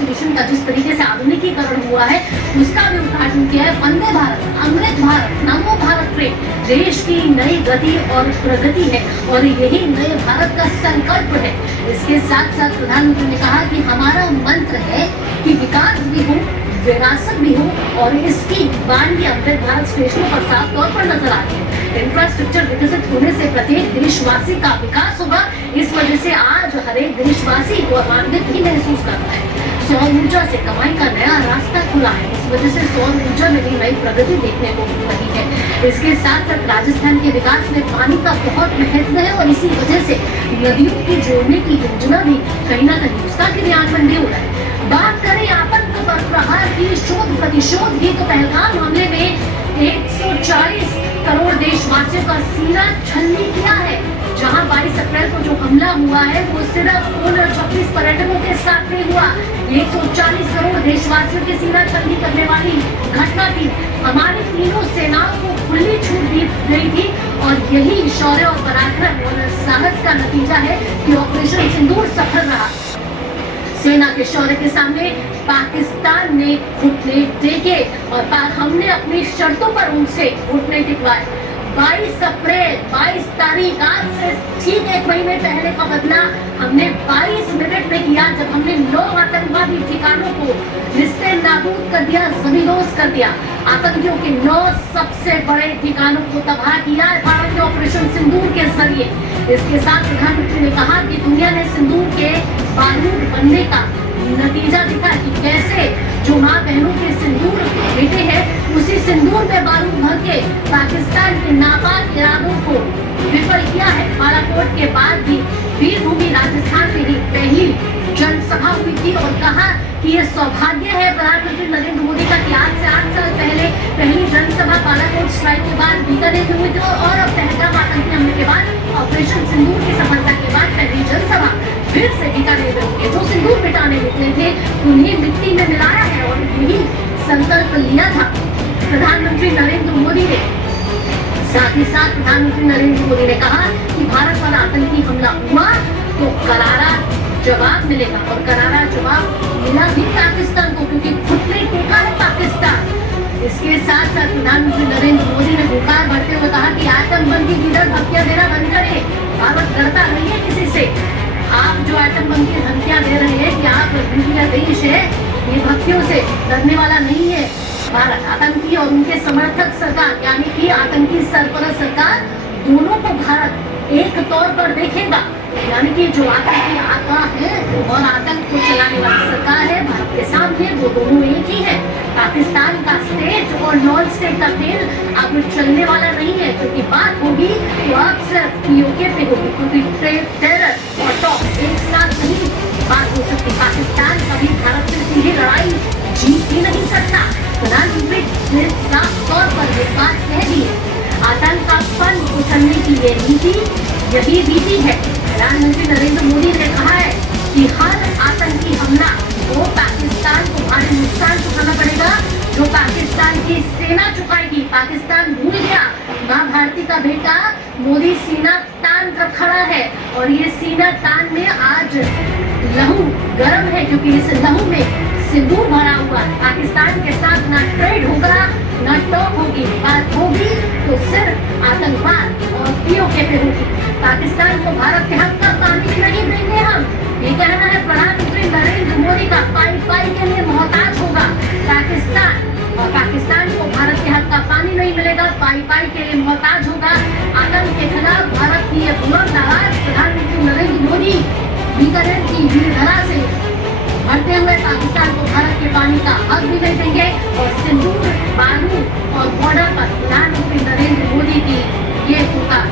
Station का जिस तरीके से आधुनिकीकरण हुआ है उसका भी उद्घाटन किया है। वंदे भारत, अमृत भारत, नमो भारत ट्रेन देश की नई गति और प्रगति है और यही नए भारत का संकल्प है। इसके साथ साथ प्रधानमंत्री ने कहा कि हमारा मंत्र है कि विकास भी हो, विरासत भी हो और इसकी वानगी अमृत भारत स्टेशनों पर साफ तौर पर नजर आती है। इंफ्रास्ट्रक्चर विकसित होने से प्रत्येक देशवासी का विकास होगा। इस वजह से आज हर एक देशवासी गौरवान्वित भी महसूस करता है। सौर ऊर्जा से कमाई का नया रास्ता खुला है। इस वजह से सौर ऊर्जा में भी नई प्रगति देखने को मिल रही है। इसके साथ साथ राजस्थान के विकास में पानी का बहुत महत्व है और इसी वजह से नदियों की जोड़ने की योजना भी कहीं न कहीं उसका क्रियान्वयन भी हो रहा है। बात करें आतंक पर प्रहार की, शोध प्रतिशोध की, तो पहलगाम हमले में 140 करोड़ देशवासियों का सीना छलनी किया है। जहां 22 अप्रैल को जो हमला हुआ है वो सिर्फ 26 पर्यटकों के साथ नहीं हुआ, 140 करोड़ देशवासियों के सीना छलनी करने वाली घटना थी। हमारी तीनों सेनाओं को खुली छूट दी गई थी और यही शौर्य और पराक्रम और साहस का नतीजा है कि ऑपरेशन सिंदूर सफल रहा। सेना के शौर्य के सामने पाकिस्तान ने घुटने टेके और हमने अपनी शर्तों पर उनसे घुटने टिकवाए। 22 तारीख, आज से ठीक एक महीने पहले का बदला हमने 22 मिनट में किया जब हमने 9 आतंकवादी ठिकानों को निस्ते नाबूद कर दिया, जमींदोज कर दिया। आतंकियों के 9 सबसे बड़े ठिकानों को तबाह किया है भारत के ऑपरेशन सिंदूर के जरिए। इसके साथ प्रधानमंत्री ने कहा कि दुनिया ने सिंदूर के बारूद बनने का नतीजा दिखा कि कैसे जो माँ बहनों के सिंदूर बेटे हैं उसी सिंदूर में बारूद भर के पाकिस्तान के नापाक इरादों को विफल किया है। बालाकोट के बाद भी वीरभूमि राजस्थान में ही पहली जनसभा हुई थी और कहा कि ये सौभाग्य है प्रधानमंत्री नरेंद्र मोदी का कि आज से 8 साल पहले पहली जनसभा बालाकोट स्ट्राइक के बाद बीकानेर में हुई थी और अब पहलगाम आतंकी हमले के बाद ऑपरेशन सिंदूर की सफलता के बाद पहली जनसभा फिर से बीकानेर में हुई। जो सिंदूर मिटाने निकले थे उन्हें मिट्टी में मिलाया है और यही संकल्प लिया था प्रधानमंत्री नरेंद्र मोदी ने। साथ ही साथ प्रधानमंत्री नरेंद्र मोदी ने कहा कि भारत पर आतंकी हमला हुआ तो करारा जवाब मिलेगा और करारा जवाब मिला भी पाकिस्तान को क्योंकि खुद ने टूटा है पाकिस्तान। इसके साथ साथ प्रधानमंत्री नरेंद्र मोदी ने हुंकार भरते हुए कहा कि आतंकवादी लीडर धमकियां देना बंद करें, भारत डरता नहीं है किसी से। आप जो आतंकवादी की धमकियां दे रहे हैं कि आप दुनिया देश है, ये भक्तियों से डरने वाला नहीं है भारत। आतंकी और उनके समर्थक सरकार यानी कि आतंकी सरपरस्त सरकार दोनों को भारत एक तौर पर देखेगा। यानी कि जो आतंकी आता है और आतंक को चलाने वाली सरकार है भारत के सामने वो दोनों एक ही है। पाकिस्तान का स्टेट और नॉन स्टेट का खेल अब चलने वाला नहीं है क्योंकि बात होगी तो अब सिर्फ पीओके पे होगी क्योंकि टेरर और टॉप एक साथ नहीं बात हो सकती। पाकिस्तान कभी भारत से सीधी लड़ाई जीत ही नहीं सकता। प्रधानमंत्री ने साफ तौर पर ये बात कह दी है। आतंक का फन उछलने की ये नीति यही नीति है। प्रधानमंत्री नरेंद्र मोदी ने कहा है कि हर आतंकी हमला वो पाकिस्तान को भारी नुकसान चुकाना पड़ेगा जो पाकिस्तान की सेना चुकाएगी। पाकिस्तान भूल गया माँ भारती का बेटा मोदी सीना तान कर खड़ा है और ये सीना तान में आज लहू गर्म है क्योंकि इस लहू में सिंदूर भरा हुआ है। पाकिस्तान के साथ ना ट्रेड होगा ना टॉक होगी, बात होगी तो सिर्फ आतंकवाद और पीओके पे होगी। पाकिस्तान को भारत के हक का पानी नहीं देंगे हम, ये कहना है प्रधानमंत्री नरेंद्र मोदी का। पाई के लिए मोहताज होगा पाकिस्तान और पाकिस्तान को भारत के हक का पानी नहीं मिलेगा, पाई के लिए मोहताज होगा। आतंक के खिलाफ भारत की ये बुलंद आवाज प्रधानमंत्री नरेंद्र मोदी बीकानेर की वीरधरा से बढ़ते हुए पाकिस्तान को भारत के पानी का हक भी नहीं देंगे और सिंदूर, बारूद और बॉर्डर पर प्रधानमंत्री नरेंद्र मोदी की ये पुकार